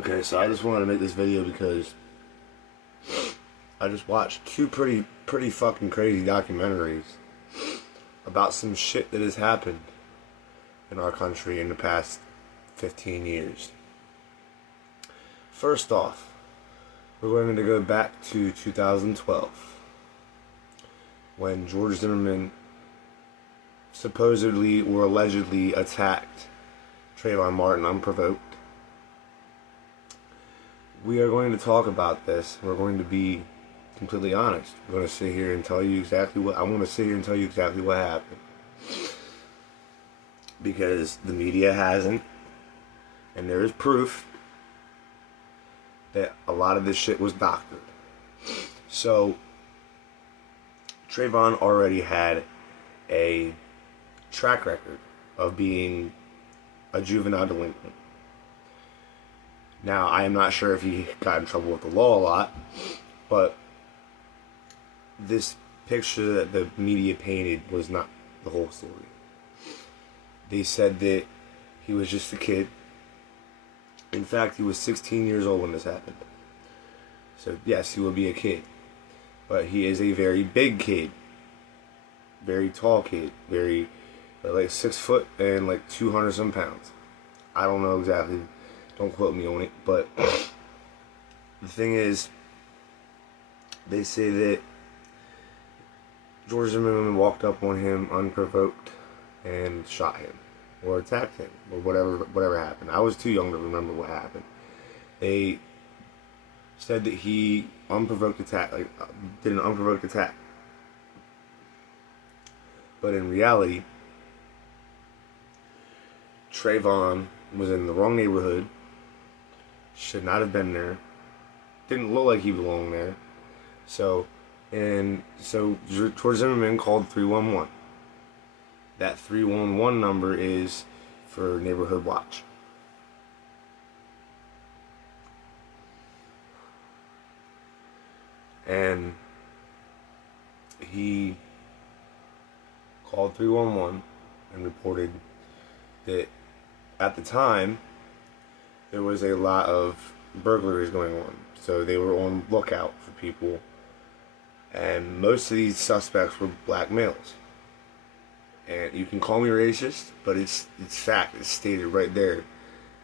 Okay, so I just wanted to make this video because I just watched two pretty fucking crazy documentaries about some shit that has happened in our country in the past 15 years. First off, we're going to go back to 2012 when George Zimmerman supposedly or allegedly attacked Trayvon Martin unprovoked. We are going to talk about this. We're going to be completely honest. We're going to sit here and tell you exactly what I want to sit here and tell you exactly what happened, because the media hasn't, and there is proof that a lot of this shit was doctored. So Trayvon already had a track record of being a juvenile delinquent. Now, I am not sure if he got in trouble with the law a lot, but this picture that the media painted was not the whole story. They said that he was just a kid. In fact, he was 16 years old when this happened. So, yes, he will be a kid. But he is a very big kid. Very tall kid. Very, like 6 foot and like 200 some pounds. I don't know exactly. Don't quote me on it, but the thing is, they say that George Zimmerman walked up on him unprovoked and shot him, or attacked him, or whatever happened. I was too young to remember what happened. They said that he did an unprovoked attack, but in reality, Trayvon was in the wrong neighborhood. Should not have been there. Didn't look like he belonged there. So George Zimmerman called 311. That 311 number is for Neighborhood Watch. And he called 311 and reported that at the time there was a lot of burglaries going on. So they were on lookout for people. And most of these suspects were black males. And you can call me racist, but it's fact. It's stated right there.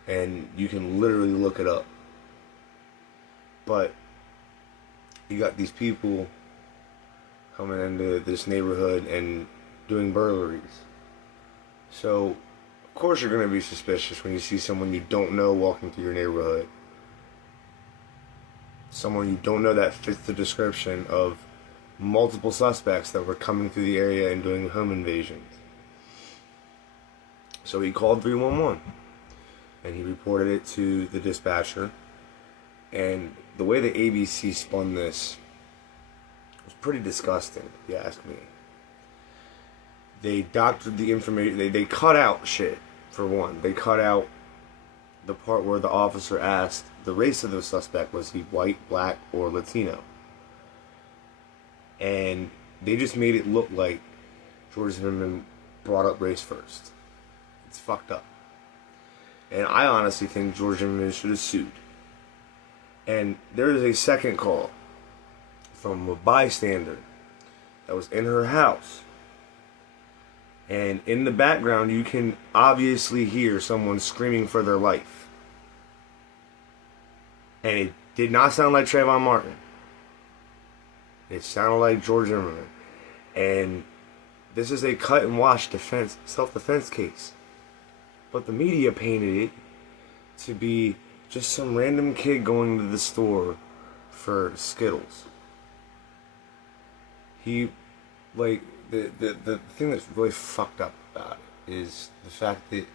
And you can literally look it up. But you got these people coming into this neighborhood and doing burglaries. So of course you're going to be suspicious when you see someone you don't know walking through your neighborhood. Someone you don't know that fits the description of multiple suspects that were coming through the area and doing home invasions. So he called 311 and he reported it to the dispatcher. And the way the ABC spun this was pretty disgusting, if you ask me. They doctored the information. They cut out shit, for one. They cut out the part where the officer asked the race of the suspect. Was he white, black, or Latino? And they just made it look like George Zimmerman brought up race first. It's fucked up. And I honestly think George Zimmerman should have sued. And there is a second call from a bystander that was in her house. And in the background, you can obviously hear someone screaming for their life. And it did not sound like Trayvon Martin. It sounded like George Zimmerman. And this is a cut and wash self-defense case. But the media painted it to be just some random kid going to the store for Skittles. The thing that's really fucked up about it is the fact that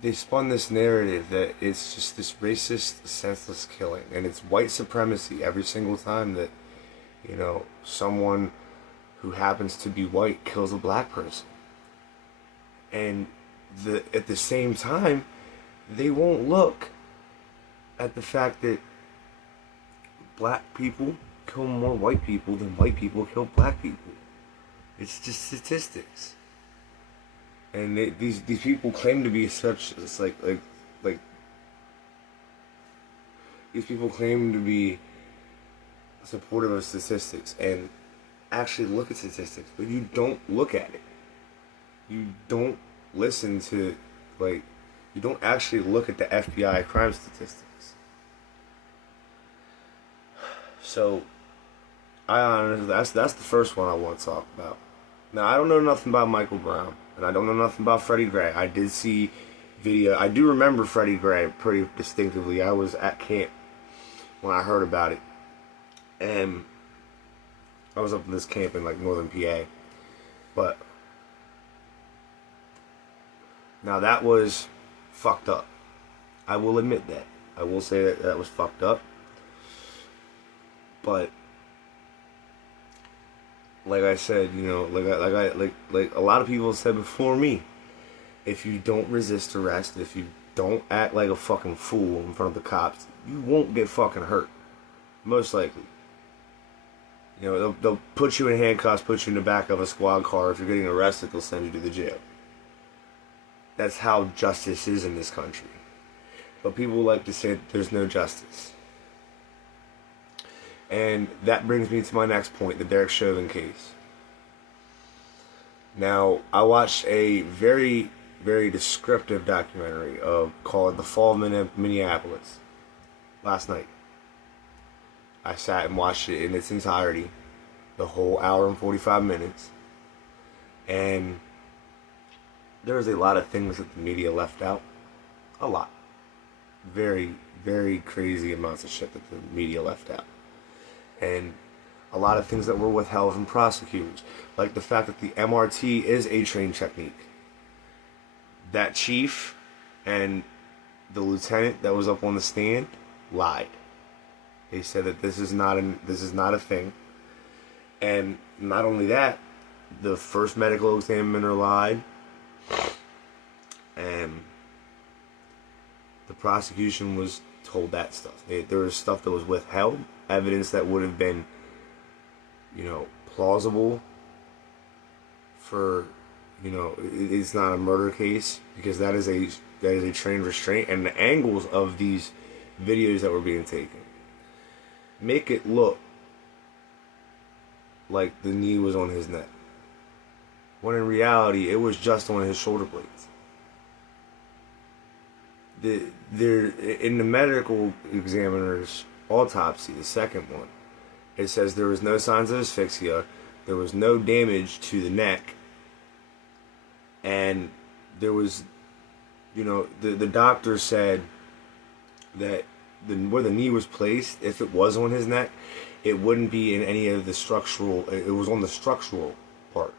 they spun this narrative that it's just this racist, senseless killing, and it's white supremacy every single time that, someone who happens to be white kills a black person. And at the same time, they won't look at the fact that black people kill more white people than white people kill black people. It's just statistics. And these people claim to be such, it's like These people claim to be supportive of statistics and actually look at statistics, but you don't look at it. You don't listen to, like, you don't actually look at the FBI crime statistics. So, I honestly, that's the first one I want to talk about. Now, I don't know nothing about Michael Brown, and I don't know nothing about Freddie Gray. I did see video. I do remember Freddie Gray pretty distinctively. I was at camp when I heard about it, and I was up in this camp in like northern PA. But now that was fucked up. I will admit that. I will say that that was fucked up. But like I said, you know, like a lot of people said before me, if you don't resist arrest, if you don't act like a fucking fool in front of the cops, you won't get fucking hurt. Most likely. You know, they'll put you in handcuffs, put you in the back of a squad car. If you're getting arrested, they'll send you to the jail. That's how justice is in this country. But people like to say there's no justice. And that brings me to my next point, the Derek Chauvin case. Now, I watched a very, very descriptive documentary called The Fall of Minneapolis last night. I sat and watched it in its entirety, the whole hour and 45 minutes. And there's a lot of things that the media left out. A lot. Very, very crazy amounts of shit that the media left out. And a lot of things that were withheld from prosecutors. Like the fact that the MRT is a trained technique. That chief and the lieutenant that was up on the stand lied. They said that this is not a thing. And not only that, the first medical examiner lied. And the prosecution was told that stuff. There was stuff that was withheld, evidence that would have been, you know, plausible for, you know, it's not a murder case, because that is a trained restraint, and the angles of these videos that were being taken make it look like the knee was on his neck, when in reality it was just on his shoulder blades. In the medical examiner's autopsy, the second one, it says there was no signs of asphyxia, there was no damage to the neck, and there was, you know, the doctor said that where the knee was placed, if it was on his neck, it wouldn't be in any of the structural, it was on the structural part.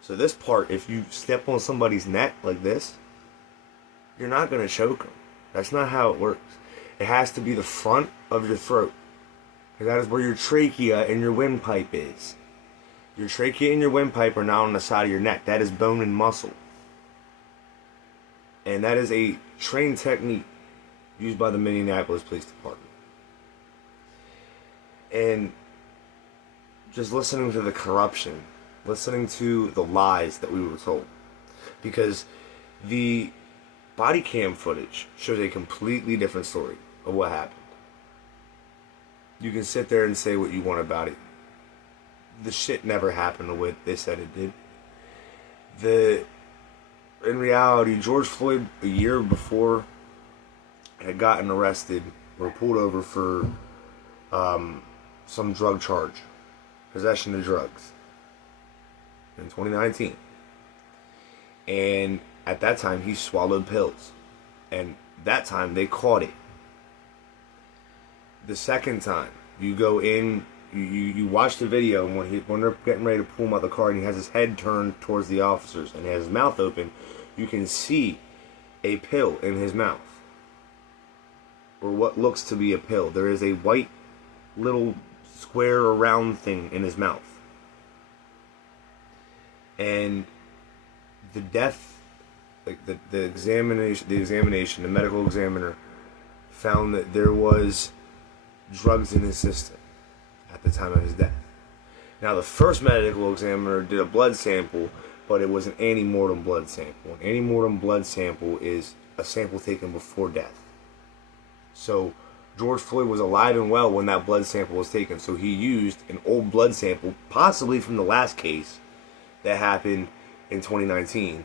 So this part, if you step on somebody's neck like this, you're not going to choke them. That's not how it works. It has to be the front of your throat. Because that is where your trachea and your windpipe is. Your trachea and your windpipe are not on the side of your neck. That is bone and muscle. And that is a trained technique used by the Minneapolis Police Department. And just listening to the corruption, listening to the lies that we were told. Because the body cam footage shows a completely different story of what happened. You can sit there and say what you want about it. The shit never happened the way they said it did. In reality, George Floyd, a year before, had gotten arrested or pulled over for some drug charge, possession of drugs, in 2019. And at that time, he swallowed pills. And that time, they caught it. The second time, you go in, you watch the video, and when they're getting ready to pull him out of the car, and he has his head turned towards the officers, and he has his mouth open, you can see a pill in his mouth. Or what looks to be a pill. There is a white little square or round thing in his mouth. And the death, like the examination, the medical examiner found that there was drugs in his system at the time of his death. Now, the first medical examiner did a blood sample, but it was an antemortem blood sample. An antemortem blood sample is a sample taken before death. So George Floyd was alive and well when that blood sample was taken. So he used an old blood sample, possibly from the last case that happened in 2019.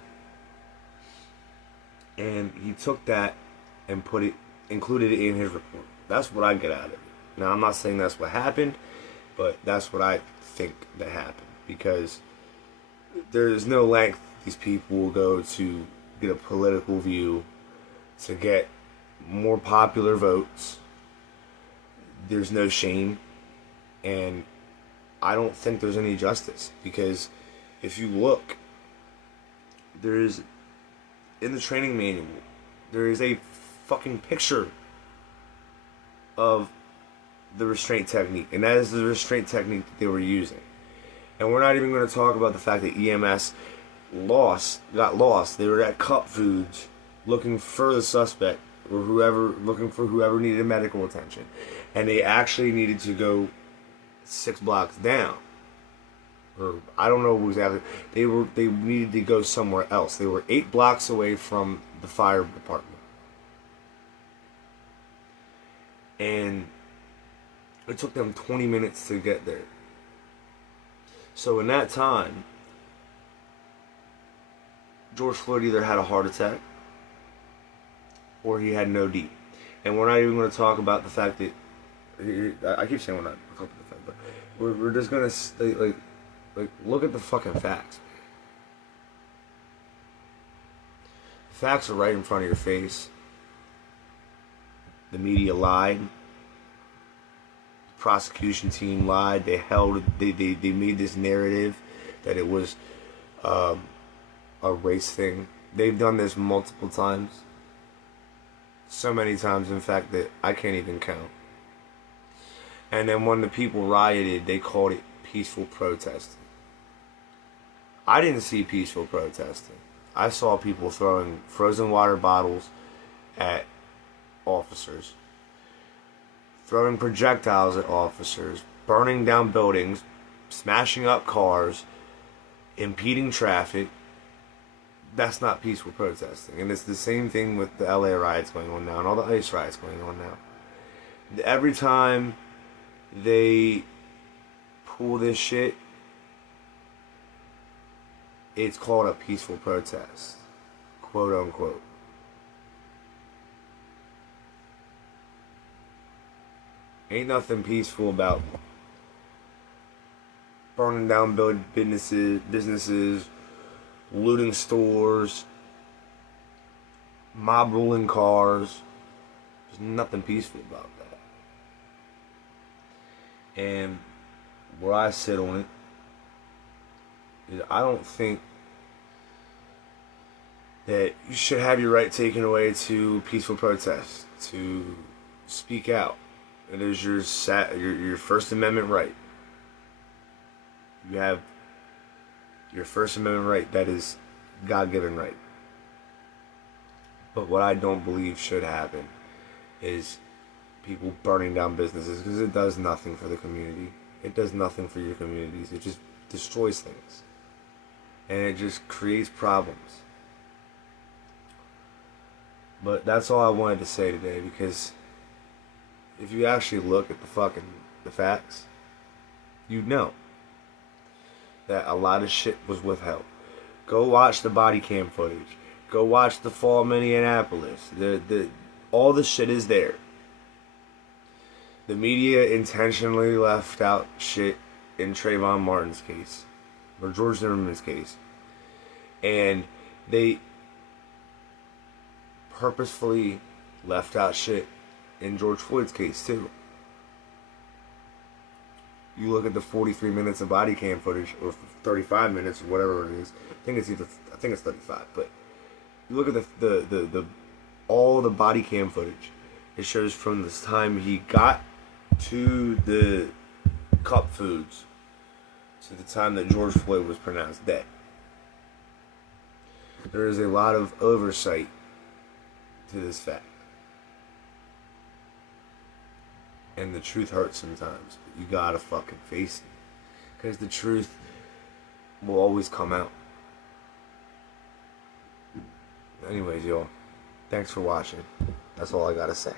And he took that and included it in his report. That's what I get out of it. Now, I'm not saying that's what happened, but that's what I think that happened. Because there's no length these people will go to get a political view, to get more popular votes. There's no shame. And I don't think there's any justice. Because if you look, there's, in the training manual, there is a fucking picture of the restraint technique. And that is the restraint technique that they were using. And we're not even going to talk about the fact that EMS got lost. They were at Cup Foods looking for the suspect or looking for whoever needed medical attention. And they actually needed to go 6 blocks down. Or I don't know exactly. They needed to go somewhere else. They were 8 blocks away from the fire department. And it took them 20 minutes to get there. So in that time, George Floyd either had a heart attack or he had no D. And we're not even going to talk about the fact that, I keep saying we're not talking about the fact, but we're just going to like look at the fucking facts. The facts are right in front of your face. The media lied. The prosecution team lied. They made this narrative that it was a race thing. They've done this multiple times. So many times, in fact, that I can't even count. And then when the people rioted, they called it peaceful protesting. I didn't see peaceful protesting. I saw people throwing frozen water bottles at officers, throwing projectiles at officers, burning down buildings, smashing up cars, impeding traffic. That's not peaceful protesting. And it's the same thing with the LA riots going on now and all the ICE riots going on now. Every time they pull this shit, it's called a peaceful protest, quote unquote. Ain't nothing peaceful about burning down businesses, looting stores, mob ruling cars. There's nothing peaceful about that. And where I sit on it is I don't think that you should have your right taken away to peaceful protest, to speak out. It is your First Amendment right. You have your First Amendment right. That is God-given right. But what I don't believe should happen is people burning down businesses, because it does nothing for the community. It does nothing for your communities. It just destroys things. And it just creates problems. But that's all I wanted to say today, because if you actually look at the facts, you'd know that a lot of shit was withheld. Go watch the body cam footage. Go watch the fall of Minneapolis. All the shit is there. The media intentionally left out shit in Trayvon Martin's case, or George Zimmerman's case. And they purposefully left out shit in George Floyd's case too. You look at the 43 minutes of body cam footage, or 35 minutes, or whatever it is. I think it's 35. But you look at the all the body cam footage. It shows from the time he got to the Cup Foods to the time that George Floyd was pronounced dead. There is a lot of oversight to this fact. And the truth hurts sometimes, but you gotta fucking face it. Because the truth will always come out. Anyways, y'all, thanks for watching. That's all I gotta say.